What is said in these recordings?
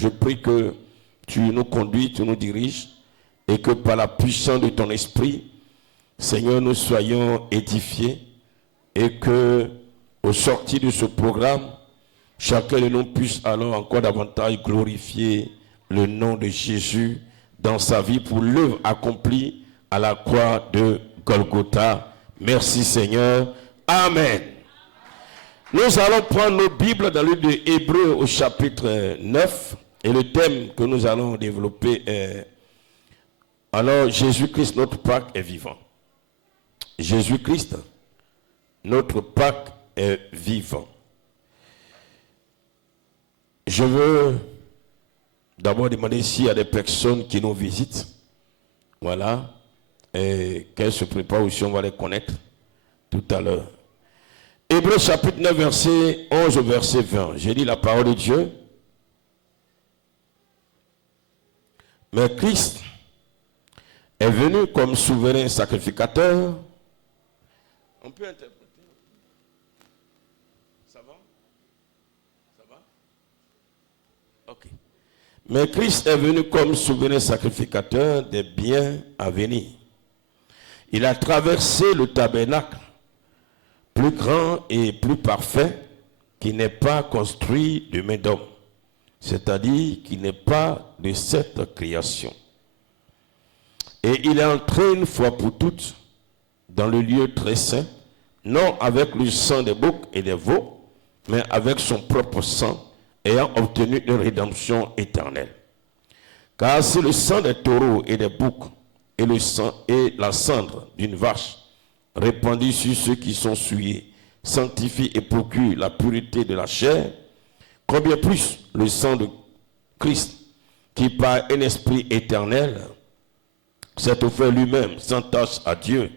je prie que tu nous conduis, tu nous diriges, et que par la puissance de ton esprit, Seigneur, nous soyons édifiés, et que, au sortir de ce programme, chacun de nous puisse alors encore davantage glorifier le nom de Jésus dans sa vie pour l'œuvre accomplie à la croix de Golgotha. Merci Seigneur. Amen. Nous allons prendre nos Bibles dans le livre de Hébreux au chapitre 9 et le thème que nous allons développer est alors Jésus-Christ, notre Pâque est vivant. Jésus-Christ, notre Pâque est vivant. Je veux d'abord demander s'il y a des personnes qui nous visitent. Voilà. Et qu'elles se préparent aussi, on va les connaître tout à l'heure. Hébreux chapitre 9, verset 11 au verset 20. J'ai dit la parole de Dieu. Mais Christ est venu comme souverain sacrificateur. On peut interpréter. Ça va? Ça va? Ok. Mais Christ est venu comme souverain sacrificateur des biens à venir. Il a traversé le tabernacle, plus grand et plus parfait, qui n'est pas construit de main d'homme, c'est-à-dire qui n'est pas de cette création. Et il est entré une fois pour toutes dans le lieu très saint, non avec le sang des boucs et des veaux, mais avec son propre sang, ayant obtenu une rédemption éternelle. Car c'est le sang des taureaux et des boucs, et le sang et la cendre d'une vache, répandue sur ceux qui sont souillés, sanctifie et procure la pureté de la chair, combien plus le sang de Christ, qui par un esprit éternel s'est offert lui-même sans tache à Dieu,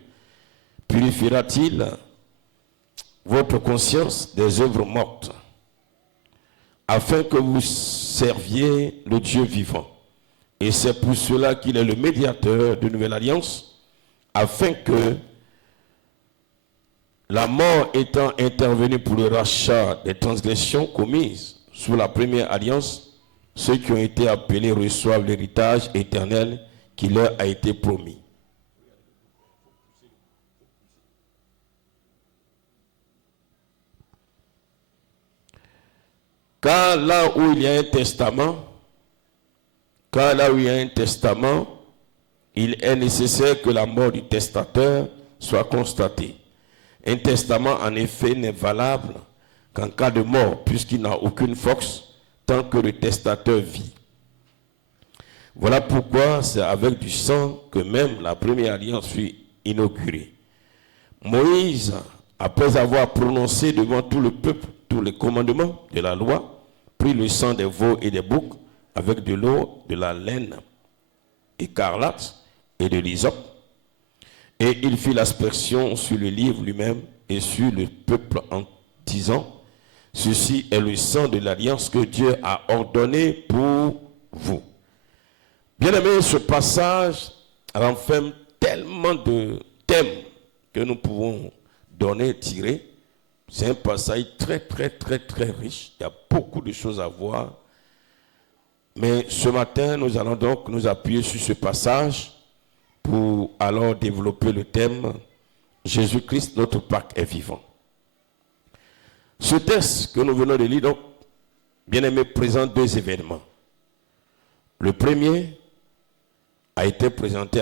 purifiera-t-il votre conscience des œuvres mortes, afin que vous serviez le Dieu vivant. Et c'est pour cela qu'il est le médiateur de nouvelle alliance, afin que, la mort étant intervenue pour le rachat des transgressions commises sous la première alliance, ceux qui ont été appelés reçoivent l'héritage éternel qui leur a été promis. Car là où il y a un testament, il est nécessaire que la mort du testateur soit constatée. Un testament, en effet, n'est valable qu'en cas de mort, puisqu'il n'a aucune force tant que le testateur vit. Voilà pourquoi c'est avec du sang que même la première alliance fut inaugurée. Moïse, après avoir prononcé devant tout le peuple tous les commandements de la loi, prit le sang des veaux et des boucs avec de l'eau, de la laine écarlate et de l'hysope, et il fit l'aspersion sur le livre lui-même et sur le peuple en disant, ceci est le sang de l'alliance que Dieu a ordonné pour vous. Bien aimé, ce passage renferme tellement de thèmes que nous pouvons donner, tirer. C'est un passage très, très, très, très riche. Il y a beaucoup de choses à voir. Mais ce matin, nous allons donc nous appuyer sur ce passage pour alors développer le thème « Jésus-Christ, notre Pâque est vivant ». Ce texte que nous venons de lire, donc, bien aimé, présente deux événements. Le premier a été présenté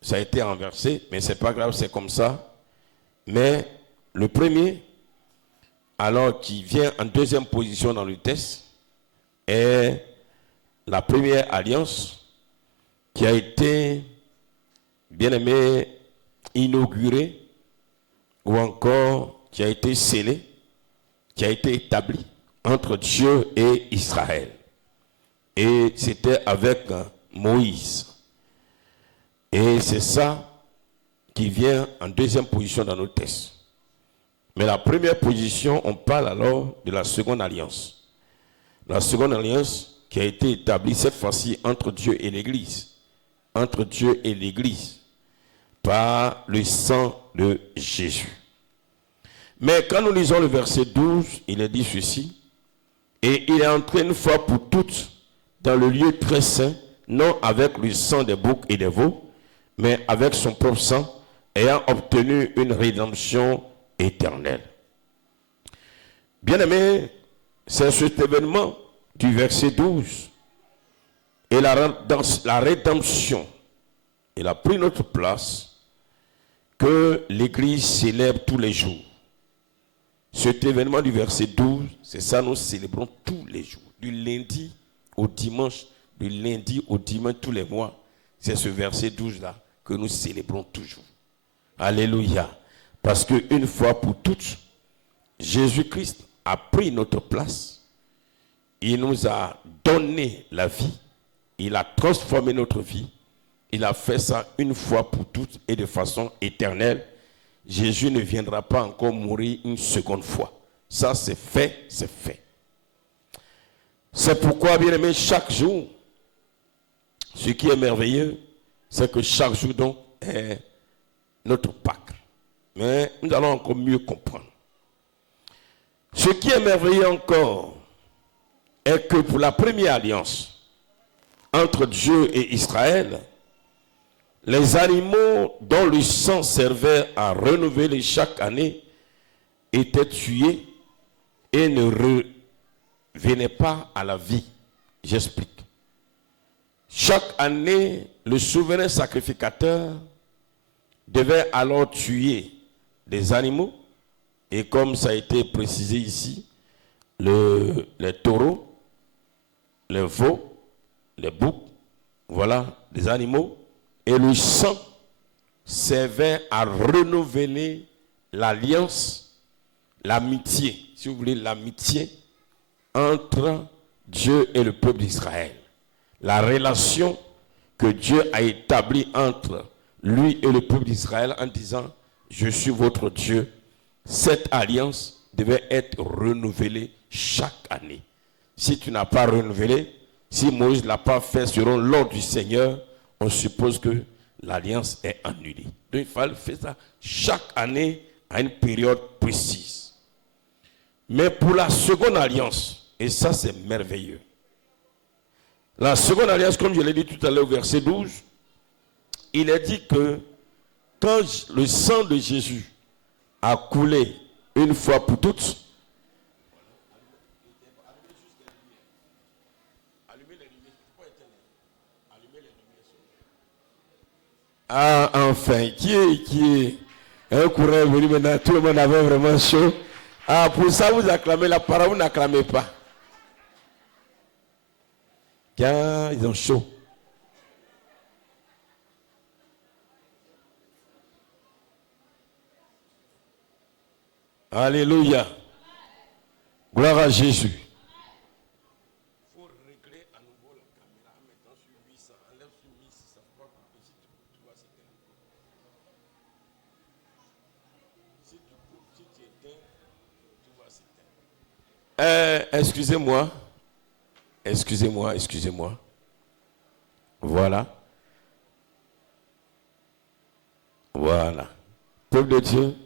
ça a été renversé, mais ce n'est pas grave, c'est comme ça. Mais le premier, alors qui vient en deuxième position dans le texte, est la première alliance qui a été, bien aimé, inaugurée ou encore qui a été scellée, qui a été établie entre Dieu et Israël. Et c'était avec Moïse. Et c'est ça qui vient en deuxième position dans nos textes. Mais la première position, on parle alors de la seconde alliance. La seconde alliance qui a été établie cette fois-ci entre Dieu et l'Église. Entre Dieu et l'Église. Par le sang de Jésus. Mais quand nous lisons le verset 12, il est dit ceci. Et il est entré une fois pour toutes dans le lieu très saint, non avec le sang des boucs et des veaux, mais avec son propre sang, ayant obtenu une rédemption éternelle. Bien-aimés, c'est cet événement du verset 12 et la rédemption, il a pris notre place, que l'Église célèbre tous les jours. Cet événement du verset 12, c'est ça, nous célébrons tous les jours, du lundi au dimanche, du lundi au dimanche, tous les mois. C'est ce verset 12-là que nous célébrons toujours. Alléluia. Parce qu'une fois pour toutes, Jésus-Christ a pris notre place. Il nous a donné la vie. Il a transformé notre vie. Il a fait ça une fois pour toutes et de façon éternelle. Jésus ne viendra pas encore mourir une seconde fois. Ça, c'est fait, c'est fait. C'est pourquoi, bien aimé, chaque jour, ce qui est merveilleux, c'est que chaque jour, donc, est notre Pâques. Mais nous allons encore mieux comprendre. Ce qui est merveilleux encore est que pour la première alliance entre Dieu et Israël, les animaux dont le sang servait à renouveler chaque année étaient tués et ne revenaient pas à la vie. J'explique. Chaque année, le souverain sacrificateur devait alors tuer des animaux, et comme ça a été précisé ici, les taureaux, les veaux, les boucs, voilà, des animaux, et le sang servait à renouveler l'alliance, l'amitié, si vous voulez, l'amitié entre Dieu et le peuple d'Israël. La relation que Dieu a établie entre lui et le peuple d'Israël en disant « Je suis votre Dieu ». Cette alliance devait être renouvelée chaque année. Si tu n'as pas renouvelé, si Moïse ne l'a pas fait selon l'ordre du Seigneur, on suppose que l'alliance est annulée. Donc il fallait faire ça chaque année à une période précise. Mais pour la seconde alliance, et ça c'est merveilleux, la seconde alliance, comme je l'ai dit tout à l'heure au verset 12, il est dit que quand le sang de Jésus a coulé une fois pour toutes, ah, enfin, qui est un courant est venu maintenant, tout le monde avait vraiment chaud. Ah, pour ça, vous acclamez la parole, vous n'acclamez pas. Car ils ont chaud. Alléluia. Gloire à Jésus. Il faut régler à nouveau la caméra en mettant sur 800. Enlève sur 1600. Tu vois, si tu éteins, tu vois, s'éteindre. Excusez-moi. Voilà. Peuple de Dieu,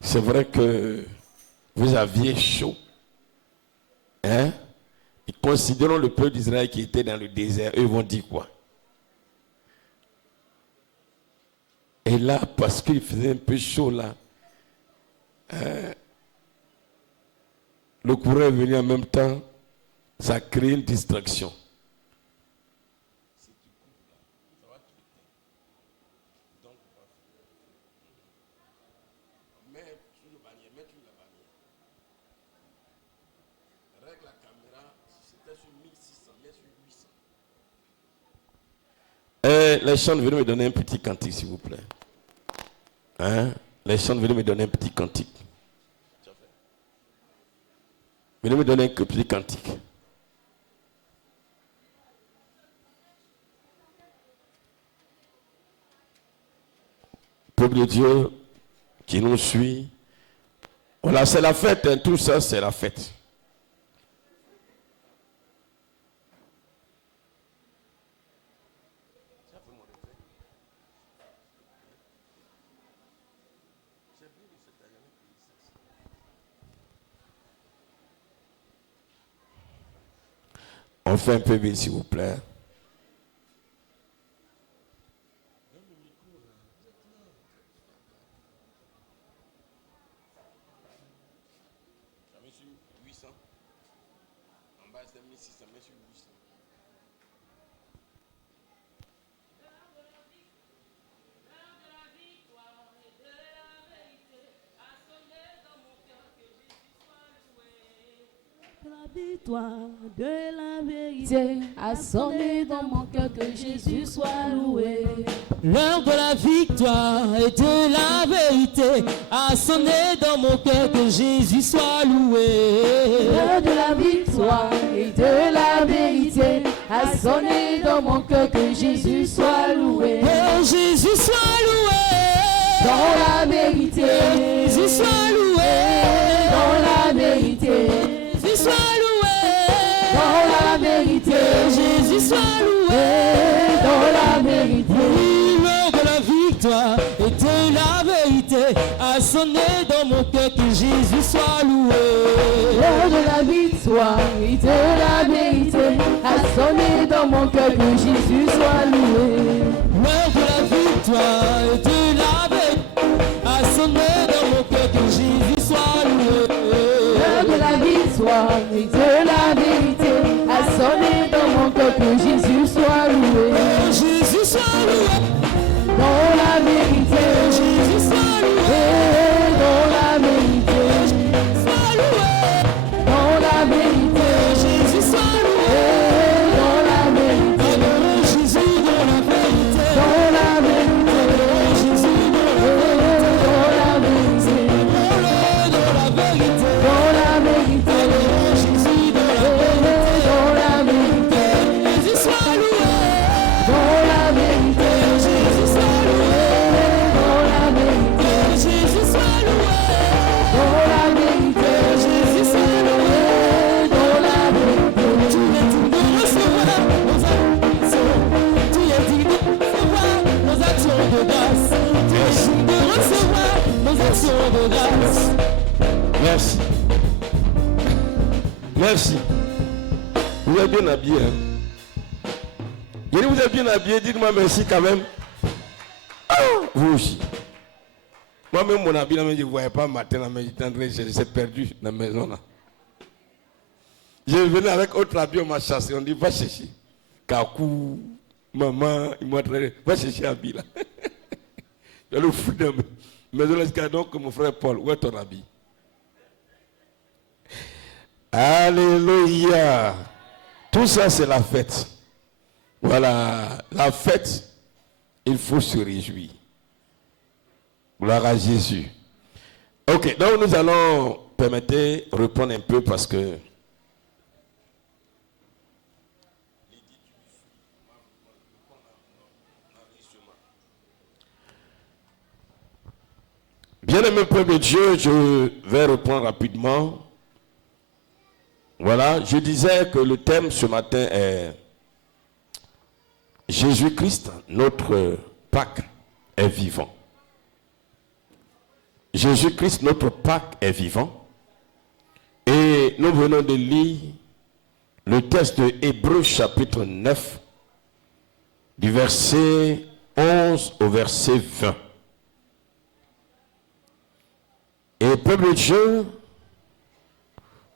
c'est vrai que vous aviez chaud. Hein? Et considérons le peuple d'Israël qui était dans le désert, eux vont dire quoi? Et là, parce qu'il faisait un peu chaud là, le courant est venu en même temps, ça crée une distraction. Les chants, venez me donner un petit cantique, s'il vous plaît. Hein? Les chants, venez me donner un petit cantique. Venez me donner un petit cantique. Peuple de Dieu qui nous suit. Voilà, c'est la fête, hein, tout ça, c'est la fête. On fait un peu vite, s'il vous plaît. La victoire de la vérité a sonné dans mon cœur, que Jésus soit loué. L'heure de la victoire et de la vérité a sonné dans mon cœur, que Jésus soit loué. L'heure de la victoire et de la vérité a sonné dans mon cœur, que Jésus soit loué. Que Jésus soit loué. Dans la vérité, Jésus soit loué. dans la vérité, Jésus soit loué. dans la vérité, Jésus soit loué. dans la vérité. L'heure de la victoire et de la vérité a sonné dans mon cœur, que Jésus soit loué. L'heure de la victoire et de la vérité a sonné dans mon cœur, que Jésus soit loué. L'heure de la victoire et de la vérité a sonné dans mon cœur, que Jésus soit loué. L'heure de la victoire et de la vérité a sonné dans mon cœur, que Jésus soit loué. Que Jésus soit loué. Dans la vérité, Jésus soit loué. dans la vérité, Soit loué. dans la vérité, Jésus soit loué. dans la vérité, Adorez Jésus dans la vérité. dans la vérité, Adorez Jésus dans la vérité. dans la vérité, Adorez dans la vérité. dans la vérité, Adorez Jésus dans la vérité. dans la vérité, Jésus soit loué. dans la vérité, Jésus soit loué. dans la vérité, Jésus soit loué. dans la vérité, Jésus soit loué. dans la vérité. Tu es digne de recevoir nos actions. Tu es digne de recevoir nos actions de grâce. Tu es digne de recevoir nos actions de grâce. Merci. Merci. Vous êtes bien habillé. Hein? Je dis, vous êtes bien habillé, dites-moi merci quand même. Oh, vous aussi. Moi-même, mon habit, je ne voyais pas matin, mais j'étais en train de chercher, c'est perdu dans la maison. Là. Je venais avec autre habit, on m'a chassé, on dit, va chercher. Kakou, maman, ils m'ont entraîné, va chercher habit là. Je le fous dans ma maison, donc mon frère Paul, où est ton habit? Alléluia. Tout ça, c'est la fête. Voilà, la fête, il faut se réjouir. Gloire à Jésus. Ok, donc nous allons, permettez, reprendre un peu parce que bien-aimé peuple de Dieu, je vais reprendre rapidement. Voilà, je disais que le thème ce matin est Jésus-Christ, notre Pâques est vivant. Jésus-Christ, notre Pâques est vivant. Et nous venons de lire le texte de Hébreux chapitre 9, du verset 11 au verset 20. Et peuple de Dieu,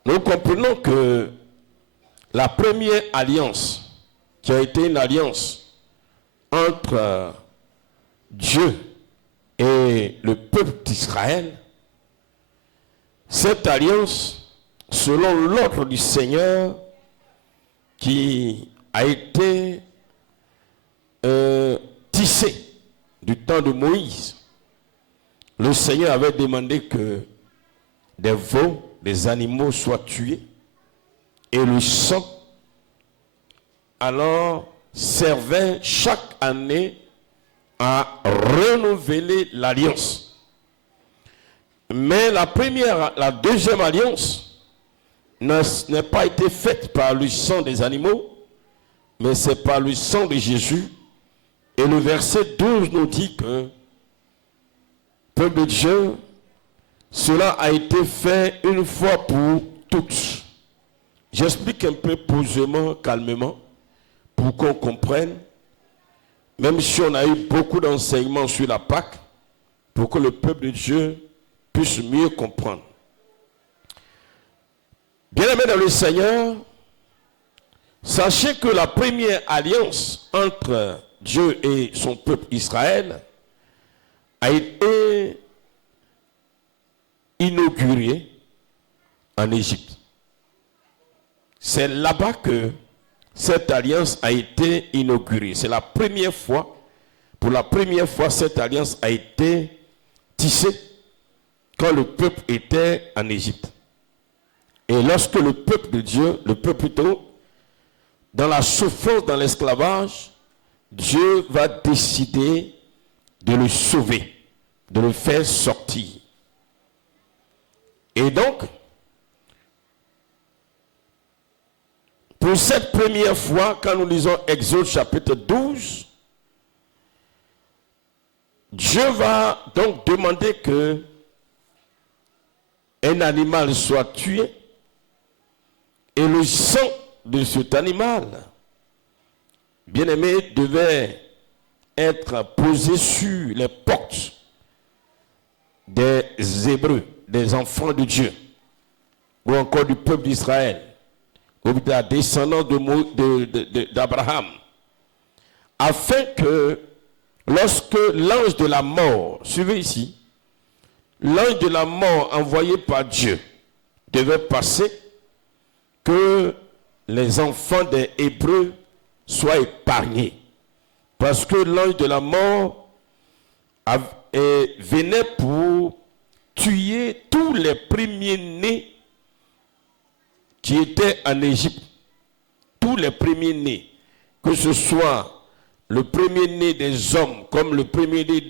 nous comprenons que la première alliance, qui a été une alliance entre Dieu et le peuple d'Israël, cette alliance, selon l'ordre du Seigneur, qui a été tissée du temps de Moïse, le Seigneur avait demandé que des veaux, des animaux soient tués et le sang alors servait chaque année à renouveler l'alliance. Mais la deuxième alliance n'a pas été faite par le sang des animaux, mais c'est par le sang de Jésus. Et le verset 12 nous dit que, peuple de Dieu, cela a été fait une fois pour toutes. J'explique un peu posément, calmement, pour qu'on comprenne, même si on a eu beaucoup d'enseignements sur la Pâque, pour que le peuple de Dieu puisse mieux comprendre. Bien-aimés dans le Seigneur, sachez que la première alliance entre Dieu et son peuple Israël a été inaugurée en Égypte. C'est là-bas que cette alliance a été inaugurée. C'est la première fois, pour la première fois, cette alliance a été tissée quand le peuple était en Égypte. Et lorsque le peuple de Dieu, le peuple plutôt, dans la souffrance, dans l'esclavage, Dieu va décider de le sauver, de le faire sortir. Et donc, pour cette première fois, quand nous lisons Exode chapitre 12, Dieu va donc demander que un animal soit tué et le sang de cet animal, bien-aimé, devait être posé sur les portes des Hébreux, des enfants de Dieu, ou encore du peuple d'Israël, ou des descendants d'Abraham, afin que lorsque l'ange de la mort, suivez ici, l'ange de la mort envoyé par Dieu devait passer, que les enfants des Hébreux soient épargnés. Parce que l'ange de la mort venait pour tuer tous les premiers-nés qui étaient en Égypte. Tous les premiers-nés, que ce soit le premier-né des hommes comme le premier-né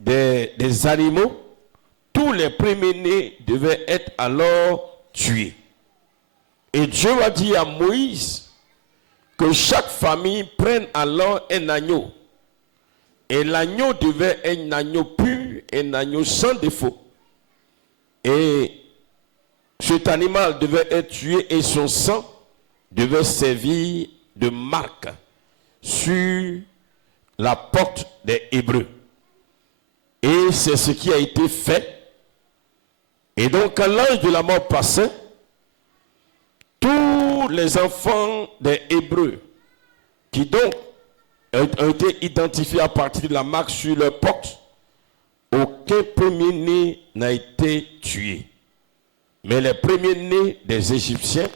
des animaux, tous les premiers-nés devaient être alors tués. Et Dieu a dit à Moïse que chaque famille prenne alors un agneau. Et l'agneau devait être un agneau pur, un agneau sans défaut. Et cet animal devait être tué et son sang devait servir de marque sur la porte des Hébreux. Et c'est ce qui a été fait. Et donc quand l'ange de la mort passait, tous les enfants des Hébreux qui donc ont été identifiés à partir de la marque sur leur porte, aucun premier-né n'a été tué. Mais les premiers-nés des Égyptiens,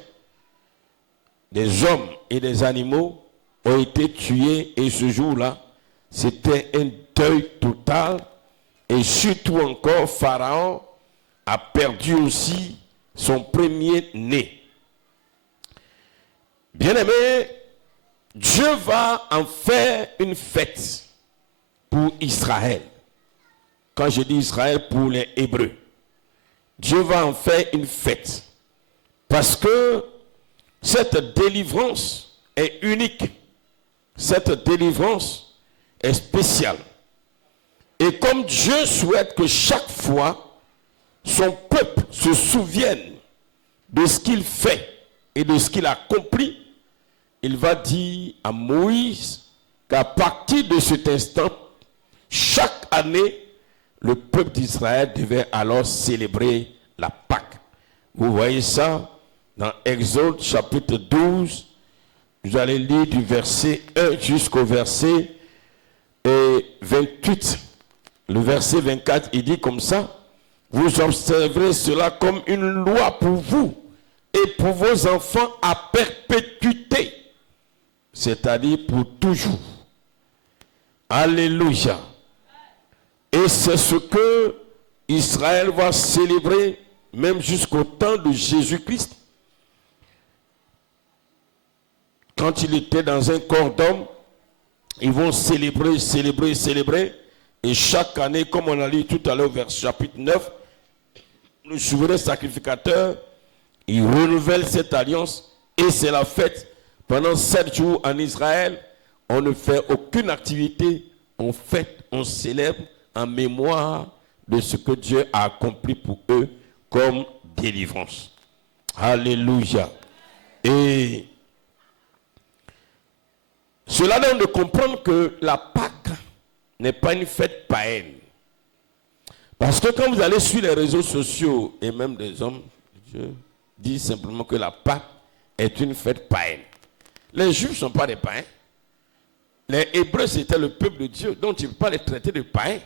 des hommes et des animaux, ont été tués. Et ce jour-là, c'était un deuil total. Et surtout encore, Pharaon a perdu aussi son premier-né. Bien-aimé, Dieu va en faire une fête pour Israël. Quand je dis Israël, pour les Hébreux. Dieu va en faire une fête. Parce que cette délivrance est unique. Cette délivrance est spéciale. Et comme Dieu souhaite que chaque fois, son peuple se souvienne de ce qu'il fait et de ce qu'il accomplit, il va dire à Moïse qu'à partir de cet instant, chaque année, le peuple d'Israël devait alors célébrer la Pâque. Vous voyez ça dans Exode chapitre 12. Vous allez lire du verset 1 jusqu'au verset 28. Le verset 24, il dit comme ça: vous observerez cela comme une loi pour vous et pour vos enfants à perpétuité, c'est-à-dire pour toujours. Alléluia. Et c'est ce que Israël va célébrer même jusqu'au temps de Jésus-Christ. Quand il était dans un corps d'homme, ils vont célébrer, célébrer, célébrer. Et chaque année, comme on a lu tout à l'heure, vers chapitre 9, le souverain sacrificateur, il renouvelle cette alliance et c'est la fête. Pendant 7 jours en Israël, on ne fait aucune activité, on fête, on célèbre en mémoire de ce que Dieu a accompli pour eux comme délivrance. Alléluia. Et cela donne de comprendre que la Pâque n'est pas une fête païenne. Parce que quand vous allez sur les réseaux sociaux, et même des hommes, je dis simplement que la Pâque est une fête païenne. Les Juifs ne sont pas des païens. Les Hébreux, c'était le peuple de Dieu, donc tu ne peux pas les traiter de païens.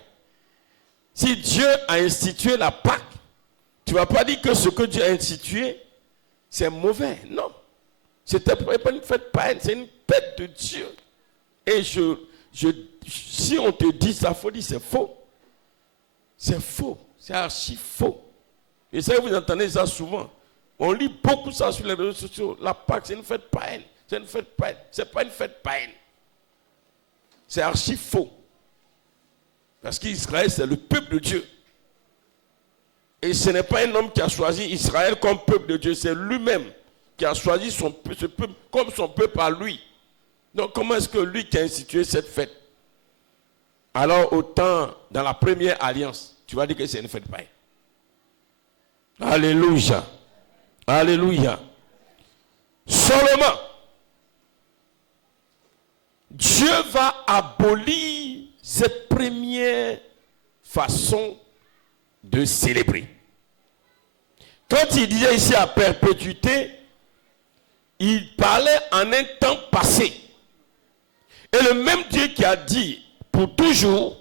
Si Dieu a institué la Pâque, tu ne vas pas dire que ce que Dieu a institué, c'est mauvais. Non. C'était pas une fête païenne, c'est une fête de Dieu. Et si on te dit ça, il faut dire c'est faux. C'est faux. C'est archi faux. Et ça, vous entendez ça souvent. On lit beaucoup ça sur les réseaux sociaux. La Pâque, c'est une fête païenne. C'est une fête païenne. C'est pas une fête païenne. C'est archi faux. Parce qu'Israël, c'est le peuple de Dieu. Et ce n'est pas un homme qui a choisi Israël comme peuple de Dieu. C'est lui-même qui a choisi ce peuple comme son peuple à lui. Donc comment est-ce que lui qui a institué cette fête? Alors autant dans la première alliance, tu vas dire que c'est une fête païenne. Alléluia. Alléluia. Seulement, Dieu va abolir cette première façon de célébrer. Quand il disait ici à perpétuité, il parlait en un temps passé. Et le même Dieu qui a dit pour toujours,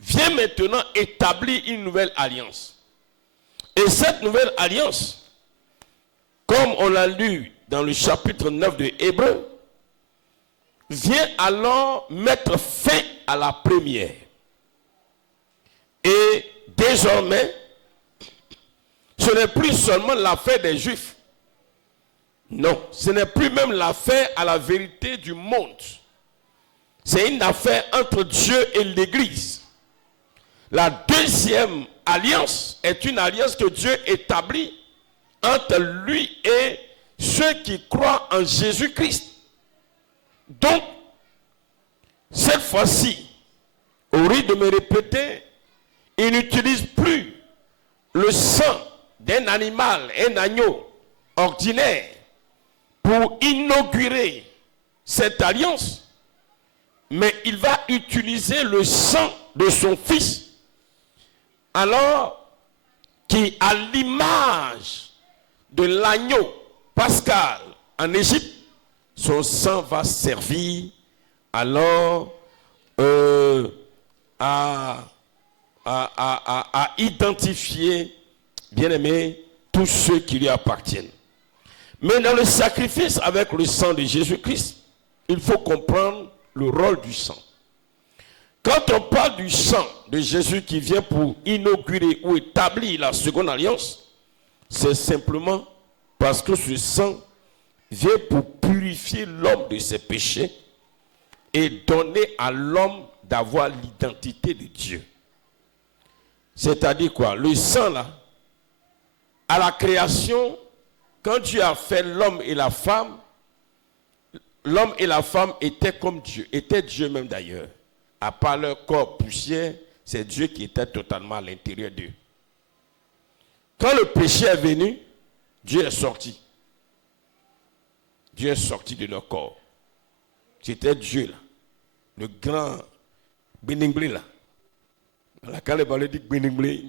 vient maintenant établir une nouvelle alliance. Et cette nouvelle alliance, comme on l'a lu dans le chapitre 9 de Hébreux, vient alors mettre fin à la première. Et désormais, ce n'est plus seulement l'affaire des Juifs. Non, ce n'est plus même l'affaire à la vérité du monde. C'est une affaire entre Dieu et l'Église. La deuxième alliance est une alliance que Dieu établit entre lui et ceux qui croient en Jésus-Christ. Donc, cette fois-ci, au risque de me répéter, il n'utilise plus le sang d'un animal, un agneau ordinaire, pour inaugurer cette alliance, mais il va utiliser le sang de son fils, alors qui, à l'image de l'agneau pascal en Égypte, son sang va servir alors à identifier, bien aimé, tous ceux qui lui appartiennent. Mais dans le sacrifice avec le sang de Jésus-Christ, il faut comprendre le rôle du sang. Quand on parle du sang de Jésus qui vient pour inaugurer ou établir la seconde alliance, c'est simplement parce que ce sang vient pour purifier l'homme de ses péchés et donner à l'homme d'avoir l'identité de Dieu. C'est-à-dire quoi? Le sang là, à la création, quand Dieu a fait l'homme et la femme étaient comme Dieu, étaient Dieu même d'ailleurs. À part leur corps poussière, c'est Dieu qui était totalement à l'intérieur d'eux. Quand le péché est venu, Dieu est sorti. Dieu est sorti de leur corps. C'était Dieu là, le grand Béningblé là. Quand les balais disent Béningblé,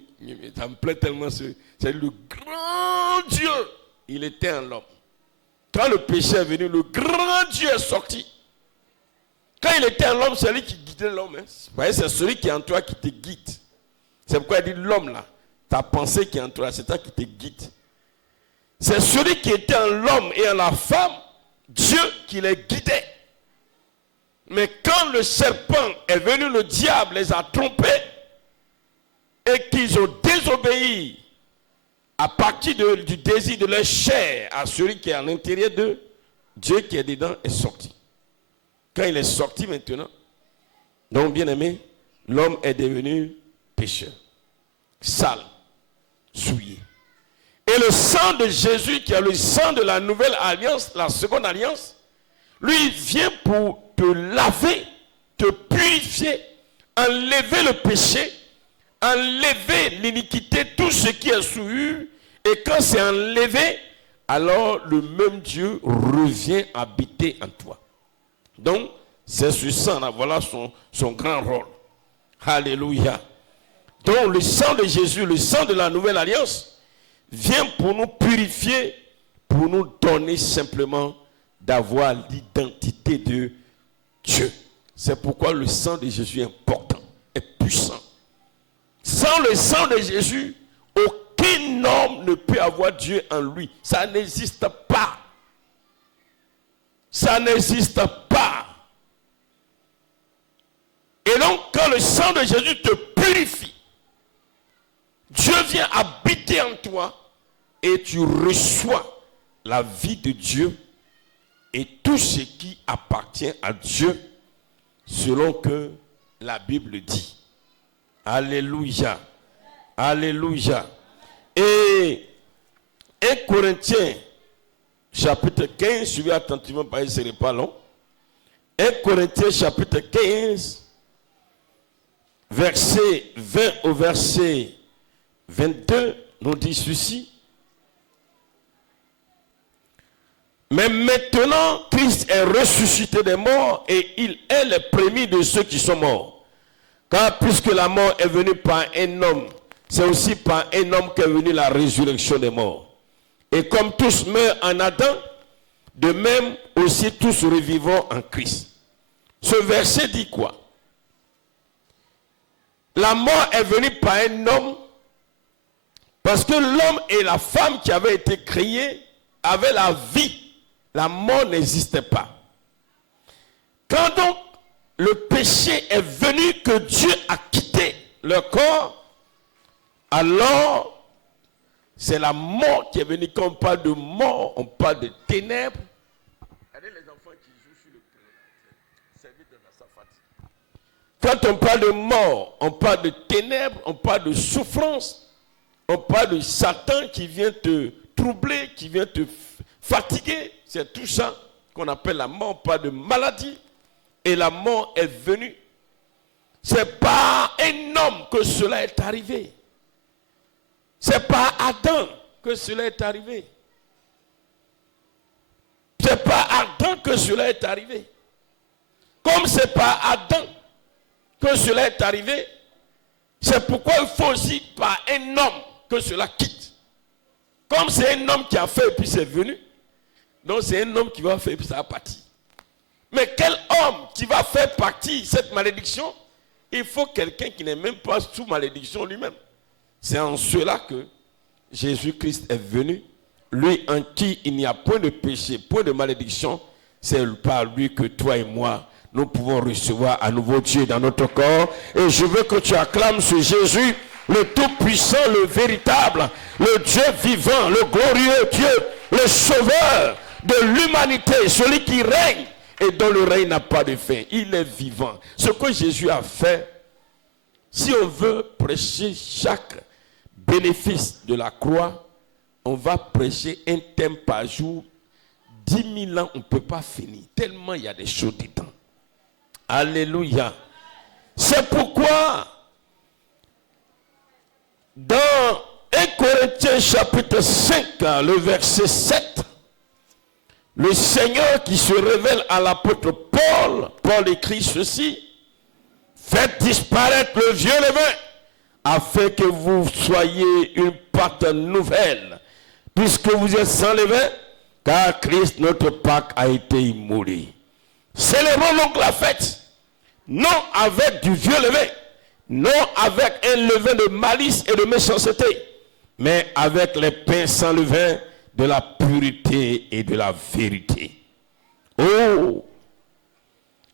ça me plaît tellement, c'est le grand Dieu. Il était en l'homme. Quand le péché est venu, le grand Dieu est sorti. Quand il était en l'homme, c'est lui qui guidait l'homme. Hein. Vous voyez, c'est celui qui est en toi qui te guide. C'est pourquoi il dit l'homme là, ta pensée qui est en toi, c'est toi qui te guide. C'est celui qui était en l'homme et en la femme, Dieu qui les guidait. Mais quand le serpent est venu, le diable les a trompés et qu'ils ont désobéi à partir du désir de leur chair à celui qui est à l'intérieur d'eux, Dieu qui est dedans est sorti. Quand il est sorti maintenant, donc bien aimé, l'homme est devenu pécheur, sale, souillé. Et le sang de Jésus, qui est le sang de la nouvelle alliance, la seconde alliance, lui vient pour te laver, te purifier, enlever le péché, enlever l'iniquité, tout ce qui est souillé. Et quand c'est enlevé, alors le même Dieu revient habiter en toi. Donc, c'est ce sang-là, voilà son grand rôle. Alléluia. Donc, le sang de Jésus, le sang de la nouvelle alliance, vient pour nous purifier, pour nous donner simplement d'avoir l'identité de Dieu. C'est pourquoi le sang de Jésus est important, est puissant. Sans le sang de Jésus, aucun homme ne peut avoir Dieu en lui. Ça n'existe pas. Ça n'existe pas. Et donc, quand le sang de Jésus te purifie, Dieu vient habiter en toi et tu reçois la vie de Dieu et tout ce qui appartient à Dieu selon que la Bible dit. Alléluia. Alléluia. Et 1 Corinthiens chapitre 15, suivez attentivement, parce que ce n'est pas long. 1 Corinthiens chapitre 15, verset 20 au verset 22, nous dit ceci. Mais maintenant, Christ est ressuscité des morts et il est le premier de ceux qui sont morts. Car puisque la mort est venue par un homme, c'est aussi par un homme qu'est venue la résurrection des morts. Et comme tous meurent en Adam, de même aussi tous revivront en Christ. Ce verset dit quoi? La mort est venue par un homme parce que l'homme et la femme qui avaient été créés avaient la vie. La mort n'existait pas. Quand donc le péché est venu, que Dieu a quitté leur corps, alors c'est la mort qui est venue. Quand on parle de mort, on parle de ténèbres. Regardez les enfants qui jouent sur le Quand on parle de mort, on parle de ténèbres, on parle de souffrance, on parle de Satan qui vient te troubler, qui vient te fatiguer. C'est tout ça qu'on appelle la mort. On parle de maladie. Et la mort est venue. C'est par un homme que cela est arrivé. C'est par Adam que cela est arrivé. C'est par Adam que cela est arrivé. Comme c'est par Adam que cela est arrivé, c'est pourquoi il faut aussi par un homme que cela quitte. Comme c'est un homme qui a fait et puis c'est venu, donc c'est un homme qui va faire et puis ça va partir. Mais quel homme qui va faire partie de cette malédiction? Il faut quelqu'un qui n'est même pas sous malédiction lui-même. C'est en cela que Jésus-Christ est venu, lui en qui il n'y a point de péché, point de malédiction. C'est par lui que toi et moi, nous pouvons recevoir à nouveau Dieu dans notre corps. Et je veux que tu acclames ce Jésus, le Tout-Puissant, le véritable, le Dieu vivant, le glorieux Dieu, le Sauveur de l'humanité, celui qui règne et dont le règne n'a pas de fin. Il est vivant. Ce que Jésus a fait, si on veut prêcher chaque bénéfice de la croix, on va prêcher un thème par jour. 10 000 ans, on ne peut pas finir. Tellement il y a des choses dedans. Alléluia. C'est pourquoi, dans 1 Corinthiens chapitre 5, le verset 7, le Seigneur qui se révèle à l'apôtre Paul, Paul écrit ceci: faites disparaître le vieux levain, afin que vous soyez une pâte nouvelle, puisque vous êtes sans levain, car Christ, notre Pâque, a été immolé. Célébrons donc la fête, non avec du vieux levain, non avec un levain de malice et de méchanceté, mais avec les pains sans levain de la pureté et de la vérité. Oh,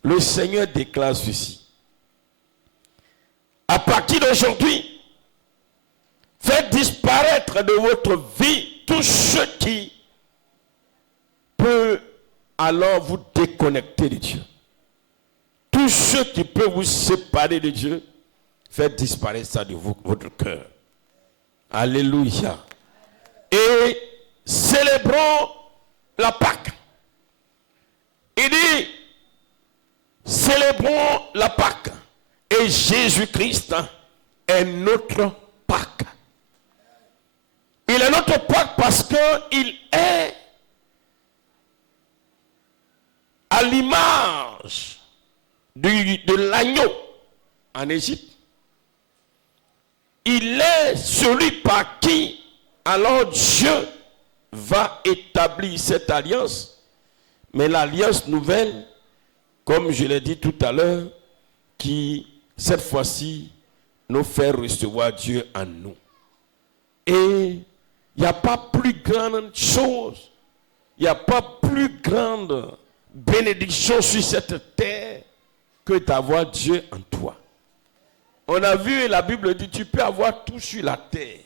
le Seigneur déclare ceci: à partir d'aujourd'hui, faites disparaître de votre vie tout ce qui peut alors vous déconnecter de Dieu. Tout ce qui peut vous séparer de Dieu, faites disparaître ça de votre cœur. Alléluia. Et célébrons la Pâque. Il dit, célébrons la Pâque. Et Jésus-Christ est notre Pâque. Il est notre Pâque parce Parce qu'il est à l'image de l'agneau en Égypte. Il est celui par qui alors Dieu va établir cette alliance. Mais l'alliance nouvelle, comme je l'ai dit tout à l'heure, qui cette fois-ci nous fait recevoir Dieu en nous. Et il n'y a pas plus grande chose, il n'y a pas plus grande bénédiction sur cette terre que d'avoir Dieu en toi. On a vu, la Bible dit, tu peux avoir tout sur la terre.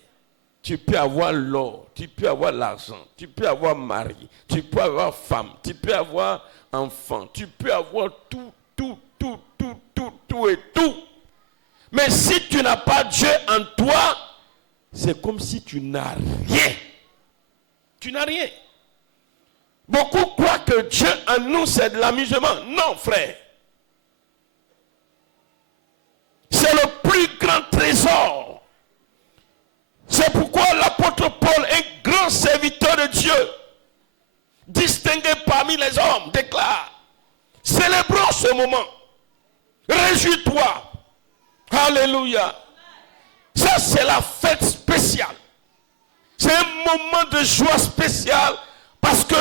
Tu peux avoir l'or, tu peux avoir l'argent, tu peux avoir mari, tu peux avoir femme, tu peux avoir enfant, tu peux avoir tout et tout. Mais si tu n'as pas Dieu en toi, c'est comme si tu n'as rien. Tu n'as rien. Beaucoup croient que Dieu en nous, c'est de l'amusement. Non, frère. C'est le plus grand trésor. C'est pourquoi l'apôtre Paul, un grand serviteur de Dieu, distingué parmi les hommes, déclare: célébrons ce moment. Réjouis-toi. Alléluia. Ça, c'est la fête spéciale. C'est un moment de joie spéciale parce que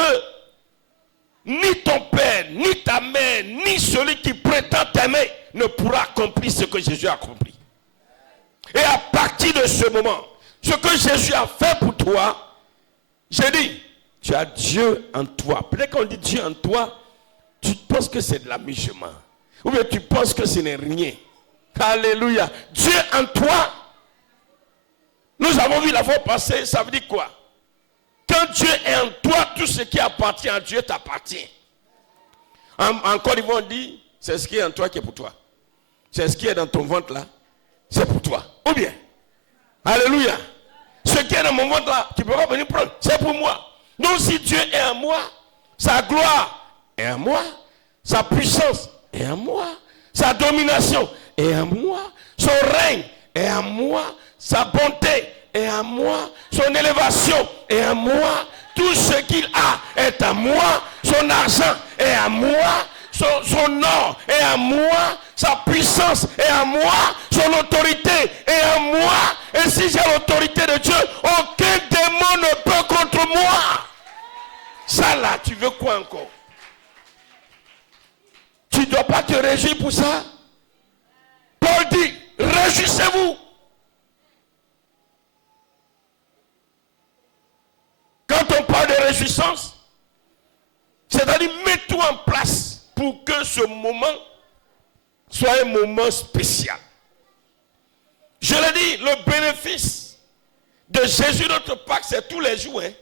ni ton père, ni ta mère, ni celui qui prétend t'aimer ne pourra accomplir ce que Jésus a accompli. Et à partir de ce moment, ce que Jésus a fait pour toi, j'ai dit, tu as Dieu en toi. Peut-être qu'on dit Dieu en toi, tu penses que c'est de l'amusement. Ou bien tu penses que ce n'est rien. Alléluia. Dieu en toi, nous avons vu la fois passée, ça veut dire quoi? Quand Dieu est en toi, tout ce qui appartient à Dieu t'appartient. En Côte d'Ivoire, on dit, c'est ce qui est en toi qui est pour toi. C'est ce qui est dans ton ventre là, c'est pour toi. Ou bien, alléluia. Ce qui est dans mon ventre là, tu ne peux pas venir prendre, c'est pour moi. Donc si Dieu est en moi, sa gloire est en moi, sa puissance est en moi, sa domination est en moi, son règne est en moi, sa bonté est en moi, son élévation est en moi, tout ce qu'il a est à moi, son argent est à moi, son or est à moi, sa puissance est à moi, son autorité est à moi. Et si j'ai l'autorité de Dieu, aucun démon ne peut contre moi. Ça là, tu veux quoi encore? Tu ne dois pas te réjouir pour ça? Paul dit, réjouissez-vous. Quand on parle de réjouissance, c'est-à-dire mets-toi en place pour que ce moment soit un moment spécial. Je l'ai dit, le bénéfice de Jésus, notre Pâques, c'est tous les jours. Hein?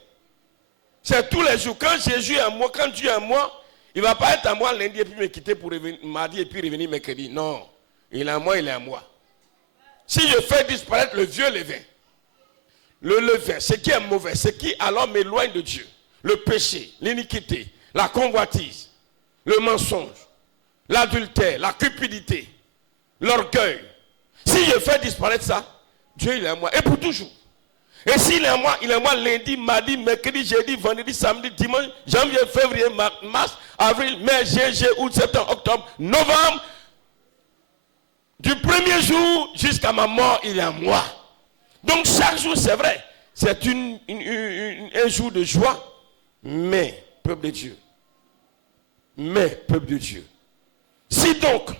C'est tous les jours. Quand Jésus est à moi, quand Dieu est à moi, il ne va pas être à moi lundi et puis me quitter pour revenir mardi et puis revenir mercredi. Non. Il est à moi, il est à moi. Si je fais disparaître le vieux levain, le levain, ce qui est mauvais, ce qui alors m'éloigne de Dieu, le péché, l'iniquité, la convoitise, le mensonge, l'adultère, la cupidité, l'orgueil. Si je fais disparaître ça, Dieu il est à moi. Et pour toujours. Et s'il est à moi, il est à moi lundi, mardi, mercredi, jeudi, vendredi, samedi, dimanche, janvier, février, mars, avril, mai, juillet, août, septembre, octobre, novembre. Du premier jour jusqu'à ma mort, il est à moi. Donc chaque jour, c'est vrai, c'est un jour de joie. Mais, peuple de Dieu, si donc,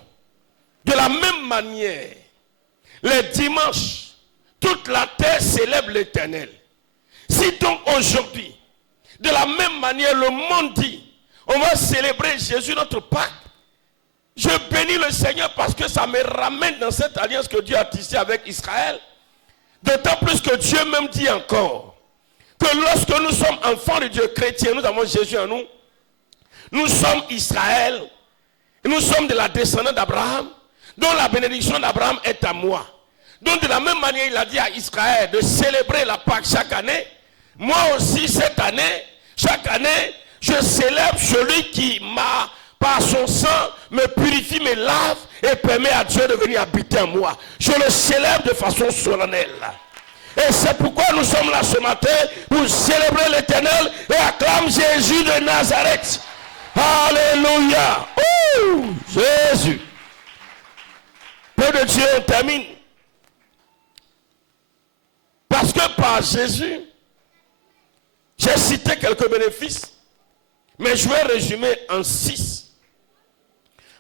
de la même manière, les dimanches, toute la terre célèbre l'Éternel. Si donc aujourd'hui, de la même manière, le monde dit, on va célébrer Jésus notre Pâques, je bénis le Seigneur parce que ça me ramène dans cette alliance que Dieu a tissée avec Israël. D'autant plus que Dieu même dit encore que lorsque nous sommes enfants de Dieu chrétiens, nous avons Jésus en nous, nous sommes Israël, et nous sommes de la descendance d'Abraham, dont la bénédiction d'Abraham est à moi. Donc de la même manière, il a dit à Israël de célébrer la Pâque chaque année. Moi aussi, cette année, chaque année, je célèbre celui qui m'a, par son sang, me purifie, me lave et permet à Dieu de venir habiter en moi. Je le célèbre de façon solennelle. Et c'est pourquoi nous sommes là ce matin pour célébrer l'Éternel et acclamer Jésus de Nazareth. Alléluia. Oh, Jésus. Peuple de Dieu, on termine. Parce que par Jésus, j'ai cité quelques bénéfices, mais je vais résumer en 6.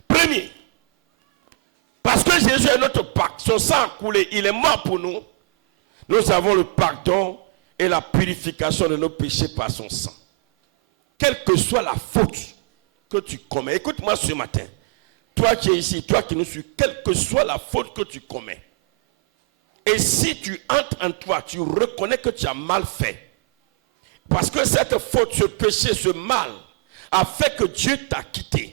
Premier, parce que Jésus est notre pacte, son sang a coulé, il est mort pour nous. Nous avons le pardon et la purification de nos péchés par son sang. Quelle que soit la faute que tu commets, écoute-moi ce matin, toi qui es ici, toi qui nous suis, quelle que soit la faute que tu commets, et si tu entres en toi, tu reconnais que tu as mal fait, parce que cette faute, ce péché, ce mal, a fait que Dieu t'a quitté.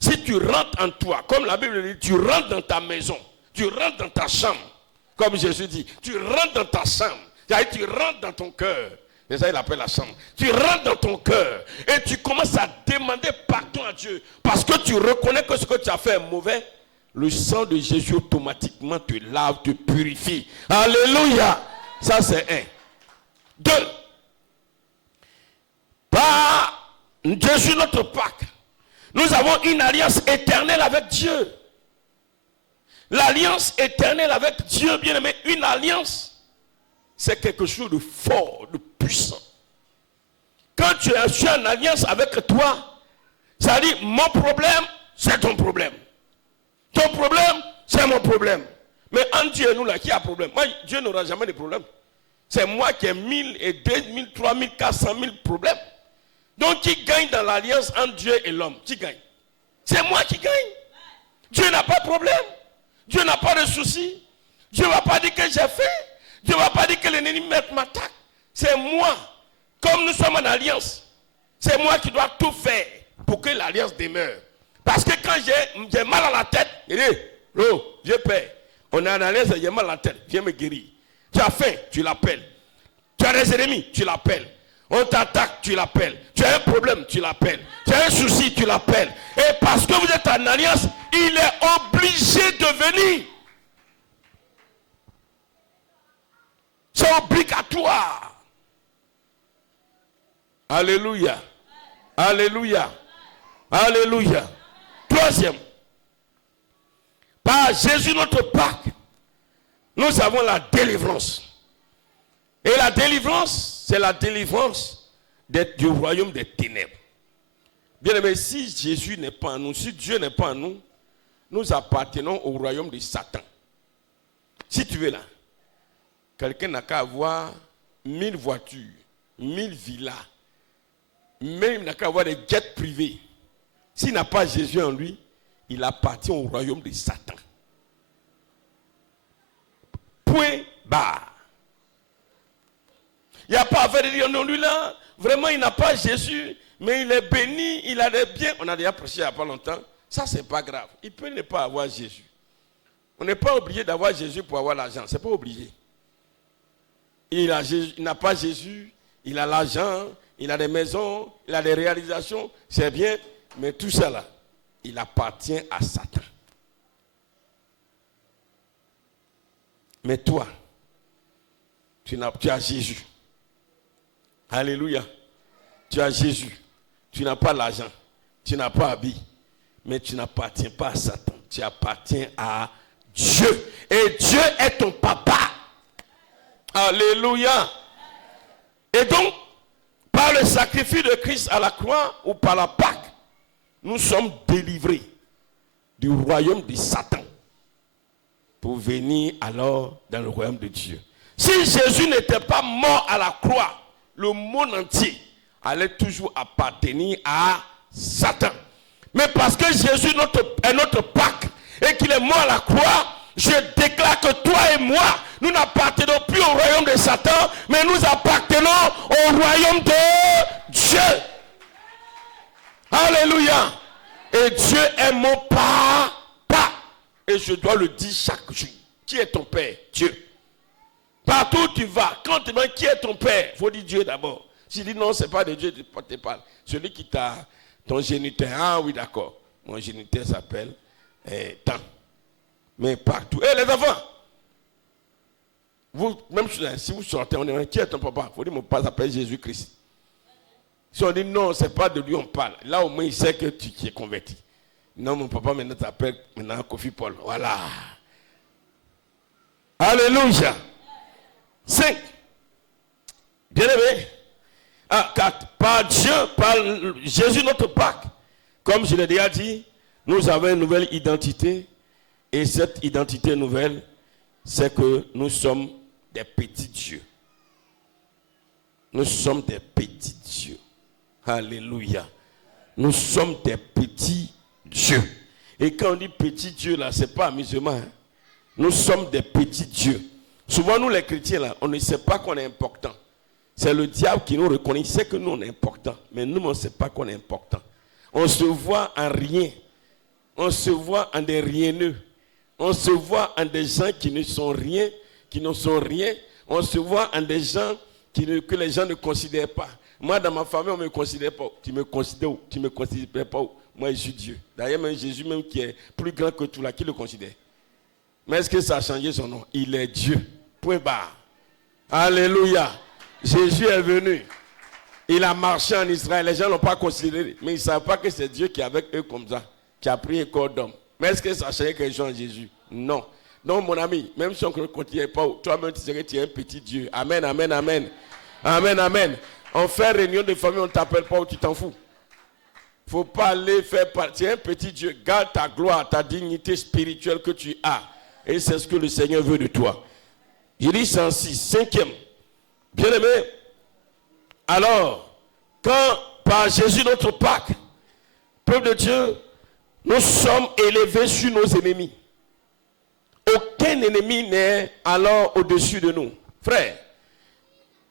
Si tu rentres en toi, comme la Bible dit, tu rentres dans ta maison, tu rentres dans ta chambre, comme Jésus dit, tu rentres dans ta chambre, c'est-à-dire tu rentres dans ton cœur. C'est ça, il appelle la chambre. Tu rentres dans ton cœur et tu commences à demander pardon à Dieu parce que tu reconnais que ce que tu as fait est mauvais. Le sang de Jésus automatiquement te lave, te purifie. Alléluia. Ça, c'est 1. 2. Par Jésus, notre Pâque, nous avons une alliance éternelle avec Dieu. L'alliance éternelle avec Dieu, bien aimé, une alliance, c'est quelque chose de fort, de puissant. Quand tu es en alliance avec toi, ça dit, mon problème, c'est ton problème. Ton problème, c'est mon problème. Mais en Dieu, nous là, qui a problème? Moi, Dieu n'aura jamais de problème. C'est moi qui ai 1000 et 2000, 3000, 400 000 problèmes. Donc, qui gagne dans l'alliance entre Dieu et l'homme? Qui gagne? C'est moi qui gagne. Dieu n'a pas de problème. Dieu n'a pas de souci. Dieu ne va pas dire que j'ai fait. Dieu ne va pas dire que l'ennemi m'attaque. C'est moi. Comme nous sommes en alliance, c'est moi qui dois tout faire pour que l'alliance demeure. Parce que quand j'ai mal à la tête, il dit, oh, viens père, on est en alliance, j'ai mal à la tête, viens me guérir. Tu as faim, tu l'appelles. Tu as des ennemis, tu l'appelles. On t'attaque, tu l'appelles. Tu as un problème, tu l'appelles. Tu as un souci, tu l'appelles. Et parce que vous êtes en alliance, il est obligé de venir. C'est obligatoire. Alléluia. Alléluia. Alléluia. Troisième. Par Jésus notre Pâque, nous avons la délivrance. Et la délivrance, c'est la délivrance du royaume des ténèbres. Bien aimé, si Jésus n'est pas en nous, si Dieu n'est pas en nous, nous appartenons au royaume de Satan. Si tu es là, quelqu'un n'a qu'à avoir 1000 voitures, 1000 villas, même n'a qu'à avoir des jets privés. S'il n'a pas Jésus en lui, il appartient au royaume de Satan. Point barre. Il n'y a pas à faire de dire non, lui là, vraiment il n'a pas Jésus, mais il est béni, il a des biens. On a déjà prêché il n'y a pas longtemps. Ça, c'est pas grave. Il peut ne pas avoir Jésus. On n'est pas obligé d'avoir Jésus pour avoir l'argent. C'est pas obligé. Il n'a pas Jésus, il a l'argent, il a des maisons, il a des réalisations, c'est bien, mais tout ça là, il appartient à Satan. Mais toi, tu as Jésus. Alléluia. Tu as Jésus. Tu n'as pas l'argent. Tu n'as pas habit. Mais tu n'appartiens pas à Satan. Tu appartiens à Dieu. Et Dieu est ton papa. Alléluia. Et donc, par le sacrifice de Christ à la croix ou par la Pâque, nous sommes délivrés du royaume de Satan pour venir alors dans le royaume de Dieu. Si Jésus n'était pas mort à la croix, le monde entier allait toujours appartenir à Satan. Mais parce que Jésus est notre Pâque et qu'il est mort à la croix, je déclare que toi et moi, nous n'appartenons plus au royaume de Satan, mais nous appartenons au royaume de Dieu. Alléluia. Et Dieu est mon papa. Et je dois le dire chaque jour. Qui est ton père? Dieu. Partout où tu vas, quand tu demandes qui est ton père, il faut dire Dieu d'abord. Si tu dis non, ce n'est pas de Dieu, tu te parles. Celui qui t'a, ton géniteur. Ah oui, d'accord. Mon géniteur s'appelle tant. Mais partout. Et les enfants, Vous, même si vous sortez, on dit, qui est ton papa? Il faut dire, mon papa s'appelle Jésus-Christ. Si on dit non, ce n'est pas de lui on parle. Là, au moins, il sait que tu es converti. Non, mon papa maintenant t'appelle Kofi Paul. Voilà. Alléluia. 5. Bien-aimé. 4. Par Dieu, par Jésus notre Pâques. Comme je l'ai déjà dit, nous avons une nouvelle identité. Et cette identité nouvelle, c'est que nous sommes des petits dieux. Nous sommes des petits dieux. Alléluia. Nous sommes des petits dieux. Et quand on dit petit dieu là, ce n'est pas amusement. Hein? Nous sommes des petits dieux. Souvent nous les chrétiens là, on ne sait pas qu'on est important. C'est le diable qui nous reconnaît. Il sait que nous on est important. Mais nous on ne sait pas qu'on est important. On se voit en rien. On se voit en des rieneux. On se voit en des gens qui ne sont rien, qui ne sont rien. On se voit en des gens que les gens ne considèrent pas. Moi, dans ma famille, on ne me considère pas. Tu me considères où? Tu ne me considères pas où? Moi, je suis Dieu. D'ailleurs, même Jésus, même qui est plus grand que tout là, qui le considère? Mais est-ce que ça a changé son nom? Il est Dieu. Point barre. Alléluia. Jésus est venu. Il a marché en Israël. Les gens ne l'ont pas considéré. Mais ils ne savent pas que c'est Dieu qui est avec eux comme ça, qui a pris un corps d'homme. Mais est-ce que ça a changé quelque chose en Jésus? Non. Donc, mon ami, même si on ne continue pas, toi-même, tu serais un petit Dieu. Amen, amen, amen. Amen, amen. On fait réunion de famille, on ne t'appelle pas ou tu t'en fous. Il ne faut pas aller faire partie. Tu es un petit Dieu. Garde ta gloire, ta dignité spirituelle que tu as. Et c'est ce que le Seigneur veut de toi. Il dit 106, 5e. Bien-aimé, alors, quand par Jésus notre Pâques, peuple de Dieu, nous sommes élevés sur nos ennemis. Aucun ennemi n'est alors au-dessus de nous. Frère,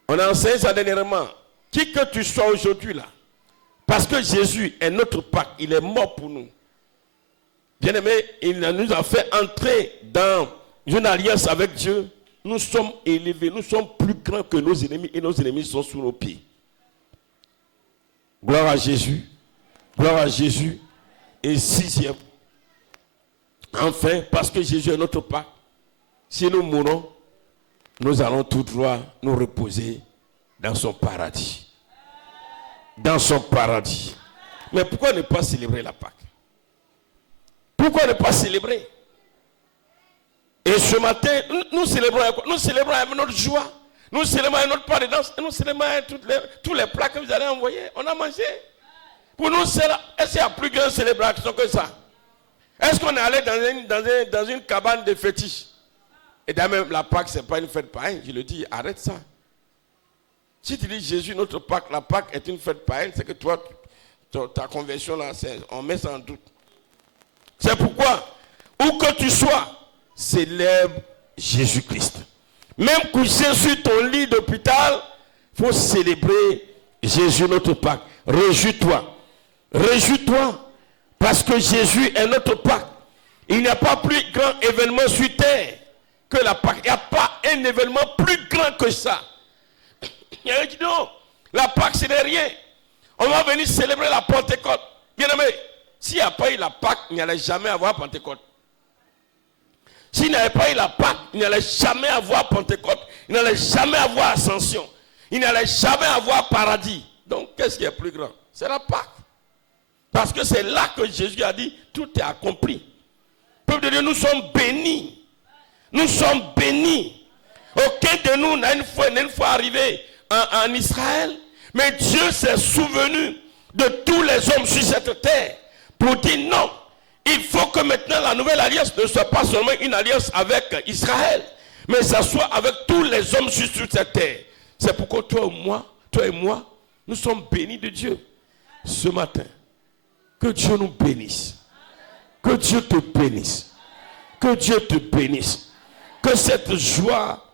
on a enseigné ça dernièrement. Qui que tu sois aujourd'hui là, parce que Jésus est notre Pâques, il est mort pour nous. Bien-aimé, il nous a fait entrer dans une alliance avec Dieu. Nous sommes élevés, nous sommes plus grands que nos ennemis et nos ennemis sont sous nos pieds. Gloire à Jésus. Gloire à Jésus. Et 6e. Enfin, parce que Jésus est notre Pâques, si nous mourons, nous allons tout droit nous reposer dans son paradis. Dans son paradis. Mais pourquoi ne pas célébrer la Pâques? Pourquoi ne pas célébrer? Et ce matin, nous célébrons quoi? Nous célébrons avec notre joie. Nous célébrons avec notre part de danse. Nous célébrons avec tous les plats que vous allez envoyer. On a mangé. Pour nous, est-ce qu'il y a plus grande célébration que ça? Est-ce qu'on est allé dans une cabane de fétiches? Et d'ailleurs, même la Pâques, ce n'est pas une fête païenne. Je le dis, arrête ça. Si tu dis Jésus, notre Pâques, la Pâques est une fête païenne, c'est que toi, ta conversion là, on met ça en doute. C'est pourquoi, où que tu sois, célèbre Jésus-Christ. Même couché sur ton lit d'hôpital, il faut célébrer Jésus, notre Pâques. Réjouis-toi. Réjouis-toi. Parce que Jésus est notre Pâques. Il n'y a pas plus grand événement sur terre que la Pâques. Il n'y a pas un événement plus grand que ça. Il y a un qui dit non, la Pâques ce n'est rien. On va venir célébrer la Pentecôte. Bien aimé, s'il n'y a pas eu la Pâques, il n'y allait jamais avoir Pentecôte. S'il n'y avait pas eu la Pâques, il n'y allait jamais avoir Pentecôte. Il n'allait jamais avoir Ascension. Il n'allait jamais avoir paradis. Donc, qu'est-ce qui est plus grand? C'est la Pâques. Parce que c'est là que Jésus a dit, tout est accompli. Peuple de Dieu, nous sommes bénis. Nous sommes bénis. Aucun de nous n'a une fois arrivé en Israël. Mais Dieu s'est souvenu de tous les hommes sur cette terre pour dire non. Il faut que maintenant la nouvelle alliance ne soit pas seulement une alliance avec Israël, mais ça soit avec tous les hommes sur cette terre. C'est pourquoi toi et moi, nous sommes bénis de Dieu ce matin. Que Dieu nous bénisse. Que Dieu te bénisse. Que Dieu te bénisse. Que cette joie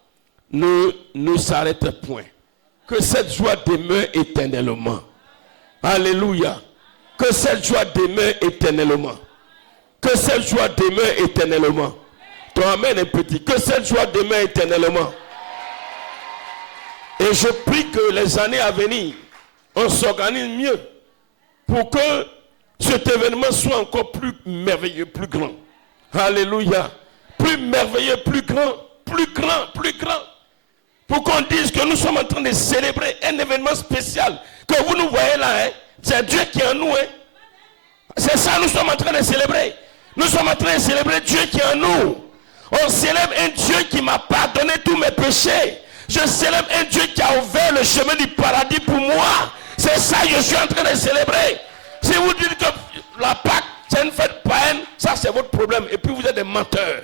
ne s'arrête point. Que cette joie demeure éternellement. Alléluia. Que cette joie demeure éternellement. Que cette joie demeure éternellement. Ton amen est petit. Que cette joie demeure éternellement. Et je prie que les années à venir, on s'organise mieux pour que cet événement soit encore plus merveilleux, plus grand. Alléluia. Plus merveilleux, plus grand, plus grand, plus grand. pour qu'on dise que nous sommes en train de célébrer un événement spécial. Que vous nous voyez là, hein? C'est Dieu qui est en nous. Hein? C'est ça que nous sommes en train de célébrer. Nous sommes en train de célébrer Dieu qui est en nous. On célèbre un Dieu qui m'a pardonné tous mes péchés. Je célèbre un Dieu qui a ouvert le chemin du paradis pour moi. C'est ça que je suis en train de célébrer. Si vous dites que la Pâque, c'est une fête païenne, ça c'est votre problème. Et puis vous êtes des menteurs.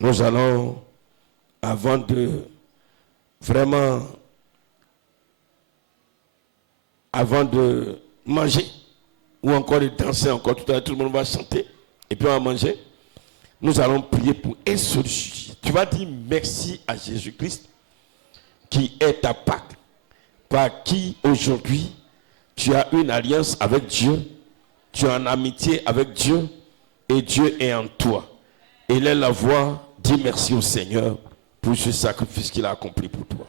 Nous allons, avant de manger, ou encore de danser, encore tout à l'heure, tout le monde va chanter, et puis on va manger, nous allons prier pour un seul sujet. Tu vas dire merci à Jésus-Christ, qui est ta Pâque, par qui aujourd'hui tu as une alliance avec Dieu, tu as une amitié avec Dieu, et Dieu est en toi. Et lève la voix, dis merci au Seigneur pour ce sacrifice qu'il a accompli pour toi.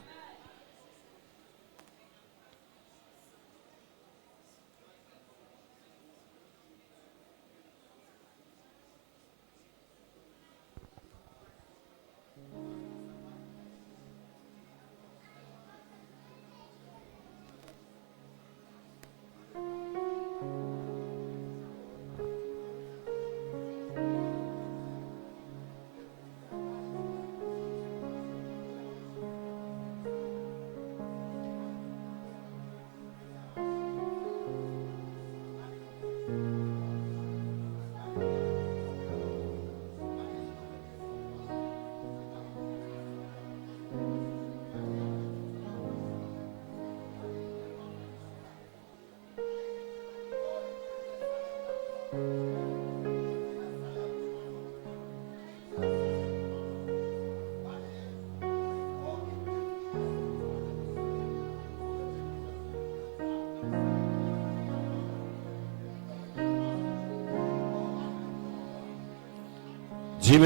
Dis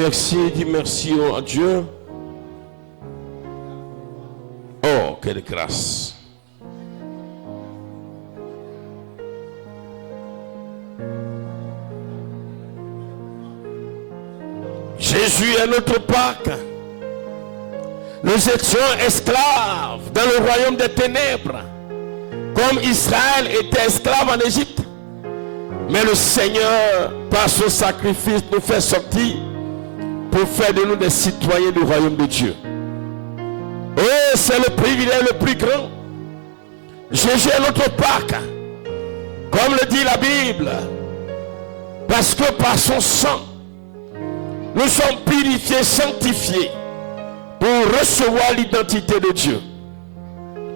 merci à Dieu. Oh, quelle grâce. Jésus est notre Pâque. Nous étions esclaves dans le royaume des ténèbres, comme Israël était esclave en Égypte. Mais le Seigneur, par son sacrifice, nous fait sortir pour faire de nous des citoyens du royaume de Dieu. Oh, c'est le privilège le plus grand. Jésus est notre Pâque, comme le dit la Bible, parce que par son sang, nous sommes purifiés, sanctifiés, pour recevoir l'identité de Dieu.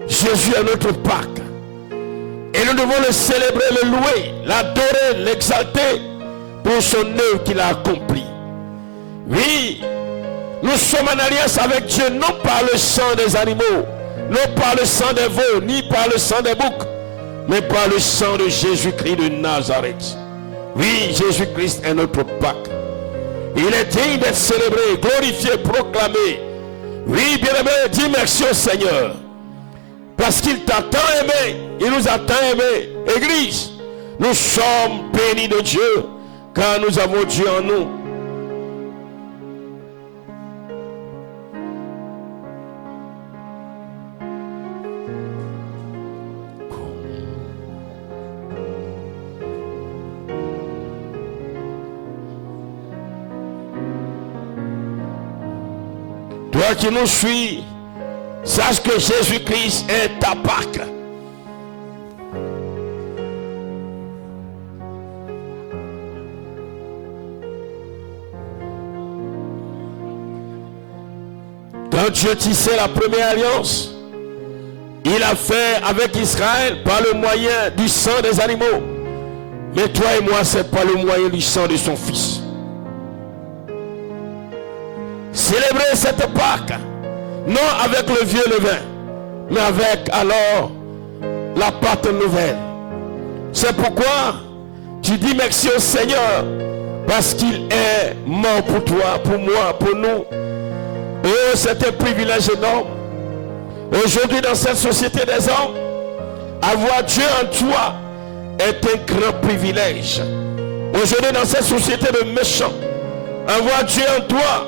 Jésus est notre Pâque. Et nous devons le célébrer, le louer, l'adorer, l'exalter pour son œuvre qu'il a accomplie. Oui, nous sommes en alliance avec Dieu, non par le sang des animaux, non par le sang des veaux, ni par le sang des boucs, mais par le sang de Jésus-Christ de Nazareth. Oui, Jésus-Christ est notre Pâque. Il est digne d'être célébré, glorifié, proclamé. Oui, bien-aimé, dis merci au Seigneur. Parce qu'il t'a tant aimé, il nous a tant aimé. Église, nous sommes bénis de Dieu, car nous avons Dieu en nous. Toi qui nous suis, sache que Jésus-Christ est ta Pâque. Quand Dieu tissait la première alliance, il a fait avec Israël par le moyen du sang des animaux. Mais toi et moi, c'est par le moyen du sang de son Fils. Célébrer cette Pâque, non avec le vieux levain, mais avec alors la pâte nouvelle. C'est pourquoi tu dis merci au Seigneur, parce qu'il est mort pour toi, pour moi, pour nous. Oh, c'est un privilège énorme. Aujourd'hui, dans cette société des hommes, avoir Dieu en toi est un grand privilège. Aujourd'hui, dans cette société de méchants, avoir Dieu en toi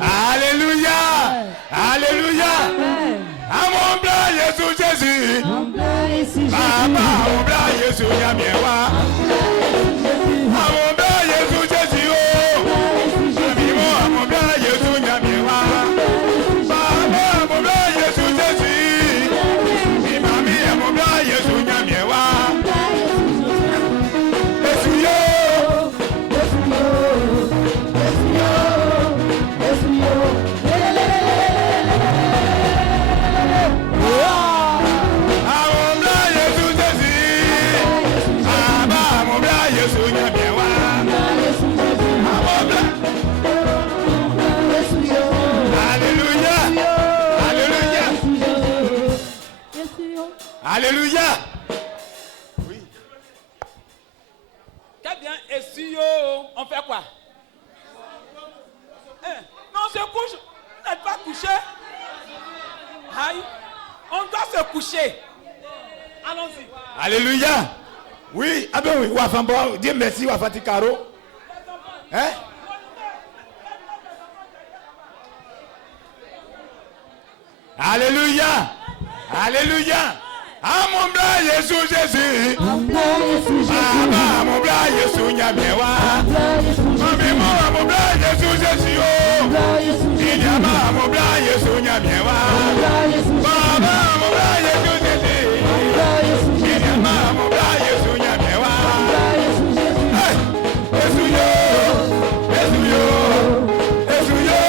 Alléluia. Alléluia. Amon bla Jésus Jésus. Papa on bla Jésus Yamiewa. Amon bla Jésus Jésus oh. Amon bla Jésus Yamiewa. Papa amon bla Jésus Jésus. Mami amon bla Jésus Yamiewa. Alléluia. Oui. Très bien. Et si on fait quoi? Non, on se couche. On n'est pas couché. Aïe. On doit se coucher. Allons-y. Alléluia. Oui. Ah ben oui. Wafambo. Dis merci Wafati Karo. Hein? Alléluia. Alléluia. Ah mon blas Jésus Jésus. Ah mon blas Jésus Nyamiewa. Mami mon blas Jésus Jésus oh. Inyama mon blas Jésus Nyamiewa. Baba mon blas Jésus Jésus. Inyama mon blas Jésus Nyamiewa. Jésus yo. Jésus yo. Jésus yo.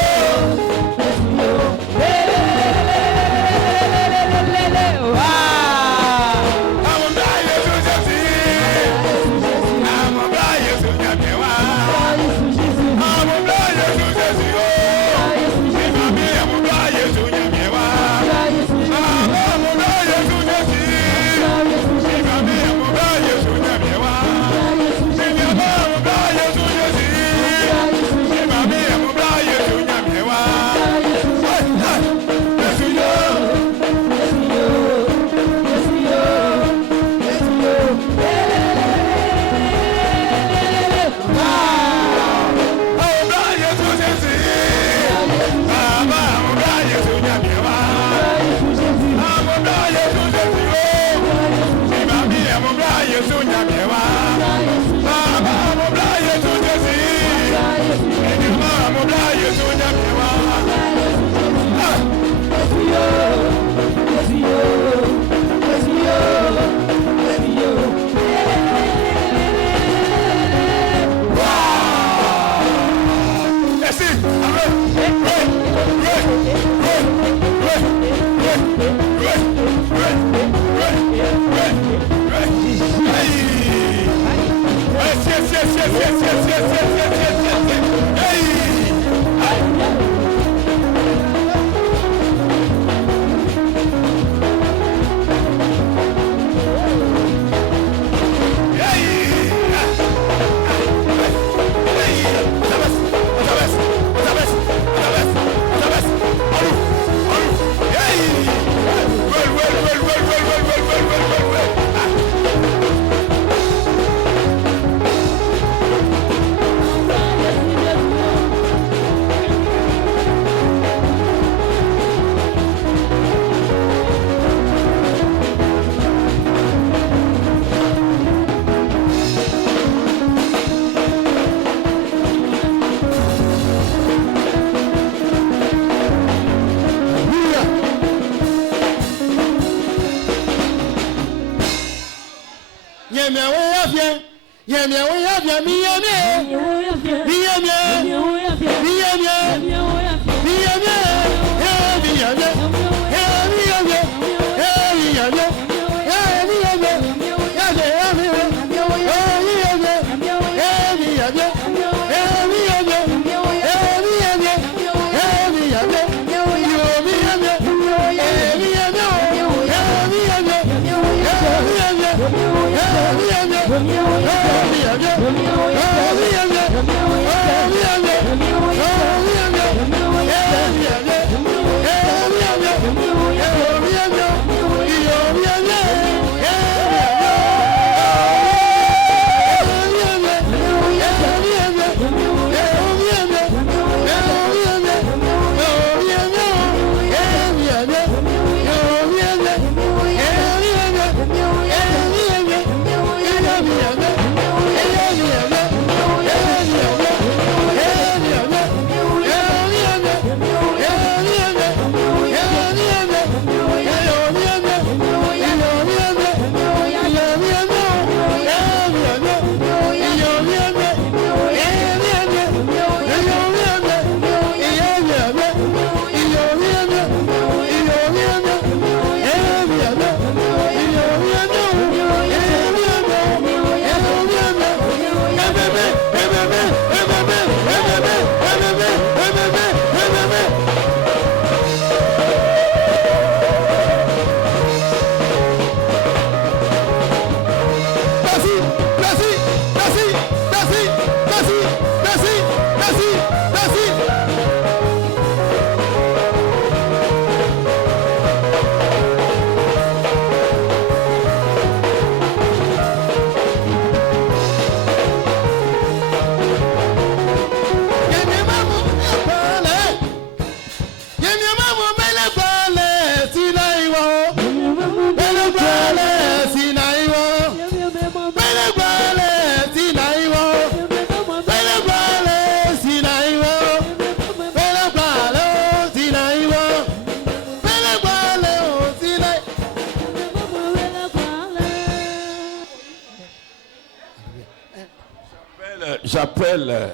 s'appelle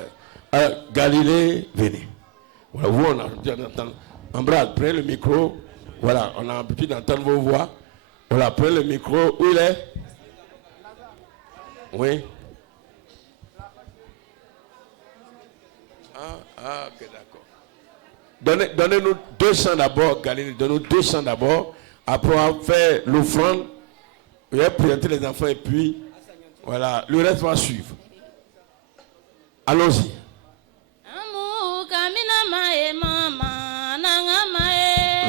Galilée, venez. Voilà, vous, on a l'habitude d'entendre. Ambral, prenez le micro. Voilà, on a l'habitude d'entendre vos voix. Voilà, prenez le micro. Où il est? Oui. Ok, d'accord. Donnez-nous 200 d'abord, Galilée. Donnez-nous 200 d'abord. Après, on va faire l'offrande. On va présenter les enfants et puis, voilà, le reste va suivre. Allons-y.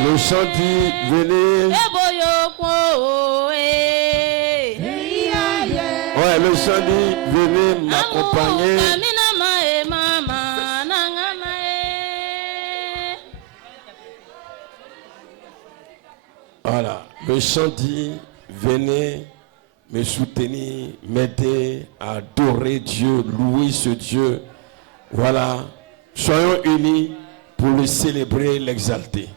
Le chant dit, venez. Ouais, le chant dit, venez m'accompagner. Voilà, le chant dit, venez me soutenir, m'aider à adorer Dieu, louer ce Dieu. Voilà, soyons unis pour le célébrer, l'exalter.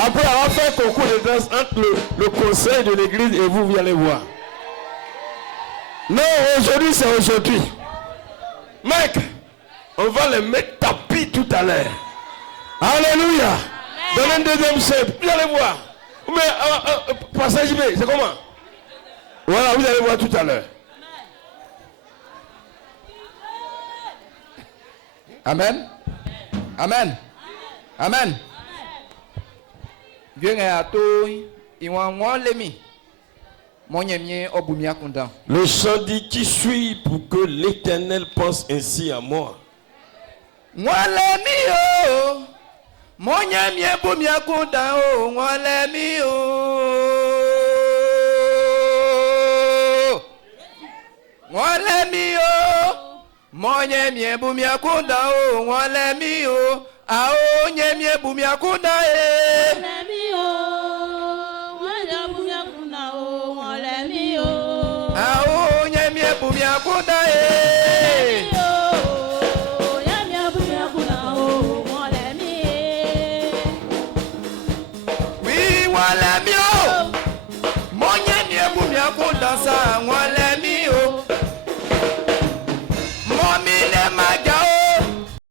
Après avoir fait un concours de danse entre le conseil de l'église et vous allez voir. Non, aujourd'hui c'est aujourd'hui. Mec, on va les mettre tapis tout à l'heure. Alléluia. Dans un deuxième chef, vous allez voir. Mais passage B, c'est comment? Voilà, vous allez voir tout à l'heure. Amen. Amen. Amen. Dieu est à toi. Il va m'enlever. Le chant dit, qui suis pour que l'Éternel pense ainsi à moi. Oui,